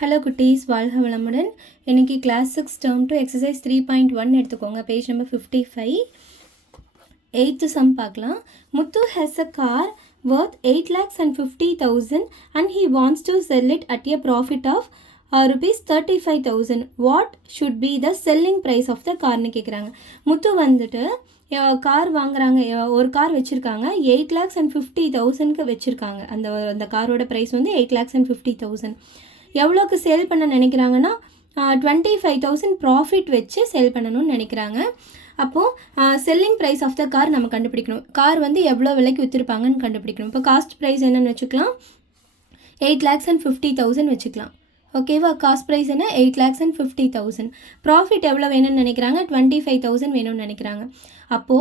Hello குட்டீஸ், வாழ்க வளமுடன். இன்றைக்கி கிளாஸ் 6 டேர்ம் 2 எக்ஸசைஸ் 3.1 எடுத்துக்கோங்க. Page number 55. 8th சம் பார்க்கலாம். Muthu has a car worth 8,50,000 and he wants to sell it at a profit of rupees 35,000. What should be the selling price of the carனு கேட்குறாங்க. முத்து வந்துட்டு car வாங்குறாங்க, ஒரு car வச்சுருக்காங்க, 8,50,000க்கு வச்சுருக்காங்க. அந்த காரோட ப்ரைஸ் வந்து 8,50,000. எவ்வளோக்கு சேல் பண்ண நினைக்கிறாங்கன்னா 25,000 ப்ராஃபிட் வச்சு சேல் பண்ணணும்னு நினைக்கிறாங்க. அப்போது selling price of the car நம்ம கண்டுபிடிக்கணும். கார் வந்து எவ்வளோ விலைக்கு விற்றுருப்பாங்கன்னு கண்டுபிடிக்கணும். இப்போ காஸ்ட் ப்ரைஸ் என்னென்னு வச்சுக்கலாம், 8,50,000 வச்சுக்கலாம். ஓகேவா? காஸ்ட் ப்ரைஸ் என்ன, 8,50,000. ப்ராஃபிட் எவ்வளோ வேணும்னு நினைக்கிறாங்க, 25,000 வேணும்னு நினைக்கிறாங்க. அப்போ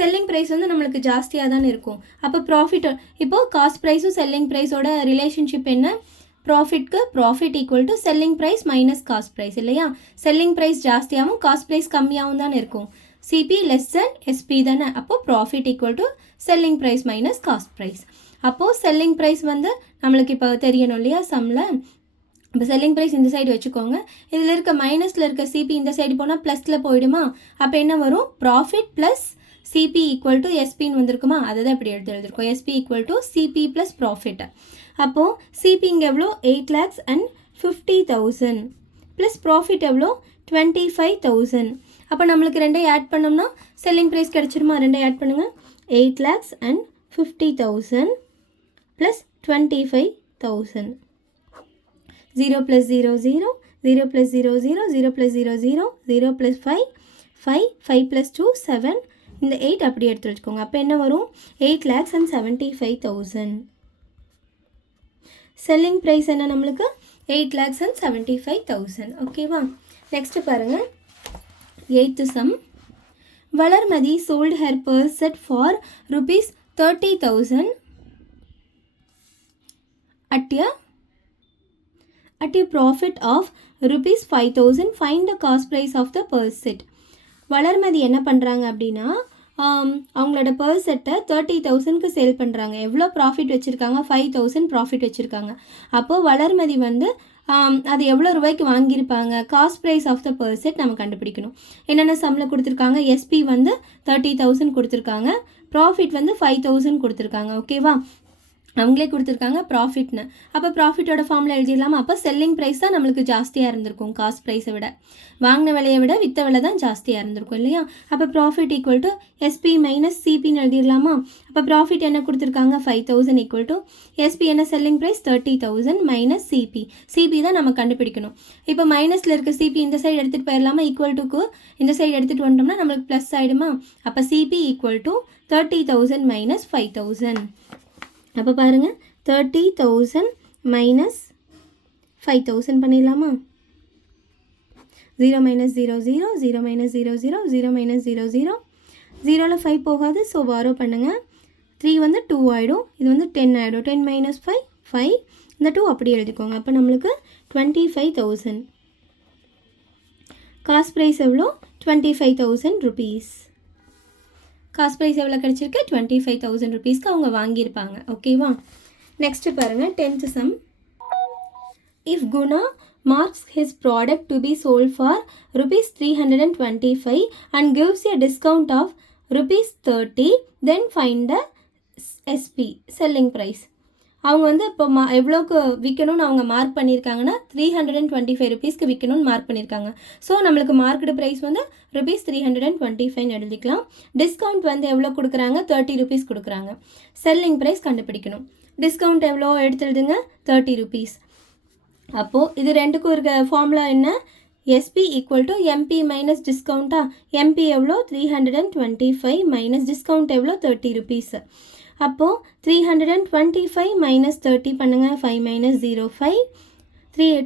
செல்லிங் ப்ரைஸ் வந்து நம்மளுக்கு ஜாஸ்தியாக தான் இருக்கும். அப்போ ப்ராஃபிட், இப்போது காஸ்ட் ப்ரைஸும் செல்லிங் ப்ரைஸோட ரிலேஷன்ஷிப் என்ன, ப்ராஃபிட்க்கு profit equal to selling price minus cost price இல்லையா? செல்லிங் ப்ரைஸ் ஜாஸ்தியாகவும் காஸ்ட் ப்ரைஸ் கம்மியாகவும் தான் இருக்கும். சிபி லெஸ் தென் எஸ்பி தானே. அப்போது profit equal to selling price minus cost price. அப்போது செல்லிங் ப்ரைஸ் வந்து நம்மளுக்கு இப்போ தெரியணும் இல்லையா சம்மில். இப்போ செல்லிங் ப்ரைஸ் இந்த சைடு வச்சுக்கோங்க. இதில் இருக்க மைனஸில் இருக்க சிபி இந்த சைடு போனால் ப்ளஸில் போயிடுமா? அப்போ என்ன வரும், profit plus CP equal to எஸ்பின்னு வந்திருக்குமா? அதை தான் இப்படி எழுதிருக்கோம். SP equal to CP plus profit. அப்போது சிபி இங்கே எவ்வளோ, 8,50,000 ப்ளஸ் ப்ராஃபிட் எவ்வளோ, 25,000. அப்போ நம்மளுக்கு ரெண்டையும் ஆட் பண்ணோம்னா செல்லிங் ப்ரைஸ் கிடச்சிருமா? ரெண்டையும் ஆட் பண்ணுங்கள். 8,50,000 ப்ளஸ் 25,000. 0 + 0 0, 0 + 0 0, 0 + 0 0, 0 + 5 5, 5 + 2 7. இந்த 8 அப்படி எடுத்து வச்சுக்கோங்க. அப்போ என்ன வரும், 8,75,000. செல்லிங் ப்ரைஸ் என்ன நம்மளுக்கு, 8,75,000. ஓகேவா? நெக்ஸ்ட் பாருங்கள், 8th sum. Valarmathi sold her purse set for rupees 30,000 at a profit of rupees 5,000. Find the cost price of the purse set. Valarmathi என்ன பண்ணுறாங்க அப்படின்னா, அவங்களோட பர்ஸ் செட்டை 30,000க்கு சேல் பண்ணுறாங்க. எவ்வளோ ப்ராஃபிட் வச்சுருக்காங்க, 5,000 ப்ராஃபிட் வச்சுருக்காங்க. அப்போது வளர்மதி வந்து அது எவ்வளோ ரூபாய்க்கு வாங்கியிருப்பாங்க, cost price of the purse set நம்ம கண்டுபிடிக்கணும். என்னென்ன சம்மில் கொடுத்துருக்காங்க, எஸ்பி வந்து 30,000 கொடுத்துருக்காங்க, ப்ராஃபிட் வந்து 5,000 கொடுத்துருக்காங்க. ஓகேவா? அவங்களே கொடுத்துருக்காங்க ப்ராஃபிட்னு. அப்போ ப்ராஃபிட்டோட ஃபார்மில் எழுதிடலாமா? அப்போ செல்லிங் ப்ரைஸ் தான் நம்மளுக்கு ஜாஸ்தியாக இருந்திருக்கும் காஸ்ட் ப்ரைஸை விட. வாங்கின விலையை விட விற்ற விலை தான் ஜாஸ்தியாக இருந்திருக்கும் இல்லையா? அப்போ profit equal to SP minus சிபின்னு எழுதிடலாமா? அப்போ ப்ராஃபிட் என்ன கொடுத்துருக்காங்க, 5,000 ஈக்குவல் டு எஸ்பி என்ன, selling price 30,000 minus CP. CP தான் நம்ம கண்டுபிடிக்கணும். இப்போ மைனஸில் இருக்க சிபி இந்த சைடு எடுத்துகிட்டு போயிடலாமா? ஈக்குவல் டுக்கு இந்த சைடு எடுத்துகிட்டு வந்துட்டோம்னா நம்மளுக்கு ப்ளஸ் ஆகிடுமா? அப்போ சிபி ஈக்குவல் டு 30,000 மைனஸ் 5,000. அப்போ பாருங்கள், 30,000 மைனஸ் 5,000 பண்ணிடலாமா? 0 - 0 0, 0 - 0 0, 0 - 0 0, 0ல் 5 போகாது. ஸோ பாரோ பண்ணுங்கள். 3 வந்து 2 ஆகிடும், இது வந்து 10 ஆகிடும். 10 - 5 5, இந்த 2 அப்படி எழுதிக்கோங்க. அப்போ நம்மளுக்கு 25,000. காஸ்ட் ப்ரைஸ் எவ்வளோ, 25,000 ருபீஸ். காஸ்ட் ப்ரைஸ் எவ்வளோ கிடச்சிருக்கு, 25,000 ருபீஸ்க்கு அவங்க வாங்கியிருப்பாங்க. ஓகேவா? நெக்ஸ்ட்டு பாருங்கள், 10th sum. If Guna marks his product to be sold for rupees 325 and gives a discount of rupees 30, then find the SP selling price. அவங்க வந்து இப்போ எவ்வளோக்கு விற்கணும்னு அவங்க மார்க் பண்ணியிருக்காங்கன்னா 325 ருபீஸ்க்கு விற்கணும்னு மார்க் பண்ணியிருக்காங்க. ஸோ நம்மளுக்கு மார்க்கெட் ப்ரைஸ் வந்து rupees 325 எழுதிக்கலாம். டிஸ்கவுண்ட் வந்து எவ்வளோ கொடுக்குறாங்க, 30 ருபீஸ் கொடுக்குறாங்க. செல்லிங் ப்ரைஸ் கண்டுபிடிக்கணும். டிஸ்கவுண்ட் எவ்வளோ எடுத்து எழுதுங்க, 30 ருபீஸ். அப்போது இது ரெண்டுக்கும் இருக்க ஃபார்முலா என்ன, SP equal to MP minus டிஸ்கவுண்ட்டா? எம்பி எவ்வளோ, 325 மைனஸ் டிஸ்கவுண்ட் எவ்வளோ, 30 ருபீஸ். அப்போது 325 மைனஸ் 30 பண்ணுங்கள். 5 - 0 5,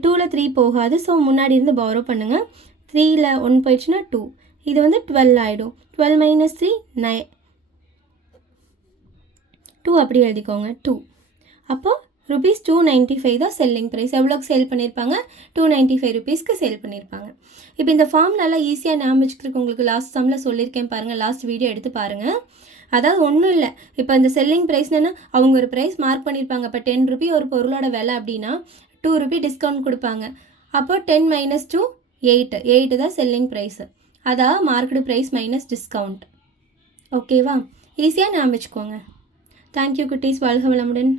2ல் 3 போகாது. ஸோ முன்னாடி இருந்து பாரோ பண்ணுங்கள். 3ல் 1 போயிடுச்சுன்னா 2, இது வந்து 12 ஆகிடும். 12 - 3 9, 2 அப்படி எழுதிக்கோங்க 2. அப்போது rupees 295 தான் செல்லிங் ப்ரைஸ். எவ்வளோக்கு சேல் பண்ணியிருப்பாங்க, 295 ருபீஸ்க்கு சேல் பண்ணியிருப்பாங்க. இப்போ இந்த ஃபார்ம்லாம் ஈஸியாக ஞாபகம் வச்சுக்கிறதுக்கு உங்களுக்கு லாஸ்ட் சம்மில் சொல்லியிருக்கேன் பாருங்கள், லாஸ்ட் வீடியோ எடுத்து பாருங்கள். அதாவது ஒன்றும் இல்லை, இப்போ இந்த செல்லிங் ப்ரைஸ்னா அவங்க ஒரு ப்ரைஸ் மார்க் பண்ணியிருப்பாங்க. இப்போ 10 ரூபி ஒரு பொருளோட விலை அப்படின்னா 2 ரூபி டிஸ்கவுண்ட் கொடுப்பாங்க. அப்போ 10 மைனஸ் 2 8, 8 தான் செல்லிங் ப்ரைஸு, அதாவது மார்க்கெட் ப்ரைஸ் மைனஸ் டிஸ்கவுண்ட். ஓகேவா? ஈஸியாக ஞாபகம் வச்சுக்கோங்க. தேங்க்யூ குட்டீஸ், வாழ்க வளமுடன்.